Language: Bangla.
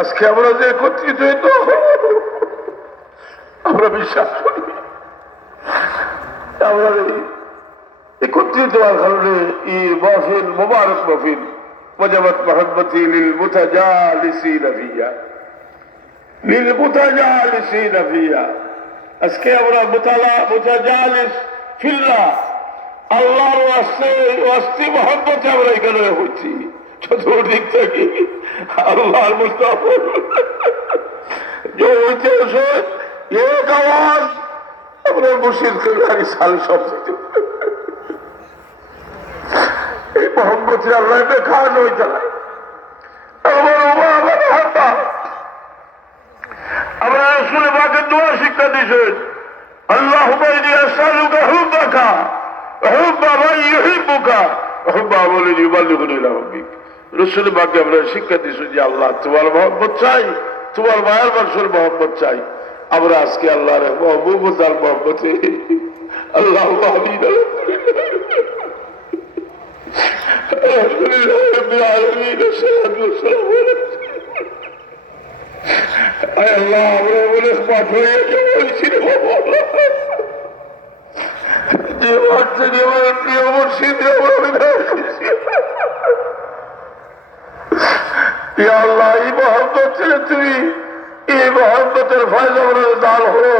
আজকে আমরা যে একত্রিত হইত আমরা বিশ্বাস করি আমরা এই একত্রিত হওয়ার কারণে এই মহফিল মোবারক মহফিল وجبت محبتي للمتجالسين فيها للمتجالسين فيها আজকে আমরা মুতালা মুতাজালিস ফিল্লাহ আল্লাহর ওয়াস্তে ওয়াস্তে মহব্বতে আমরা এখানে হচ্ছি চতুর্দিক থেকে আল্লাহর মুস্তাফা। জোর জোশ এক আওয়াজ, আমরা মুর্শিদ কবিরারি সাল সব এই মোহাম্মদ আল্লাহ বেকার নই চালায় আমার উমা বলে রসুল বাকে আমরা শিক্ষা দিছি যে আল্লাহ তোমার মহব্বত চাই, তোমার মায়ের মানুষের মহব্বত চাই। আমরা আজকে আল্লাহর মহবুবত আর মোহাম্মতে আল্লাহ আল্লাহ, আমরা বলে পাঠ হয়ে বলছি যে আমার প্রিয় মুর্শিদ, আমরা আল্লাহ এই মহব্বত ছেড়ে তুমি এই মহব্বতের আমরা দান হো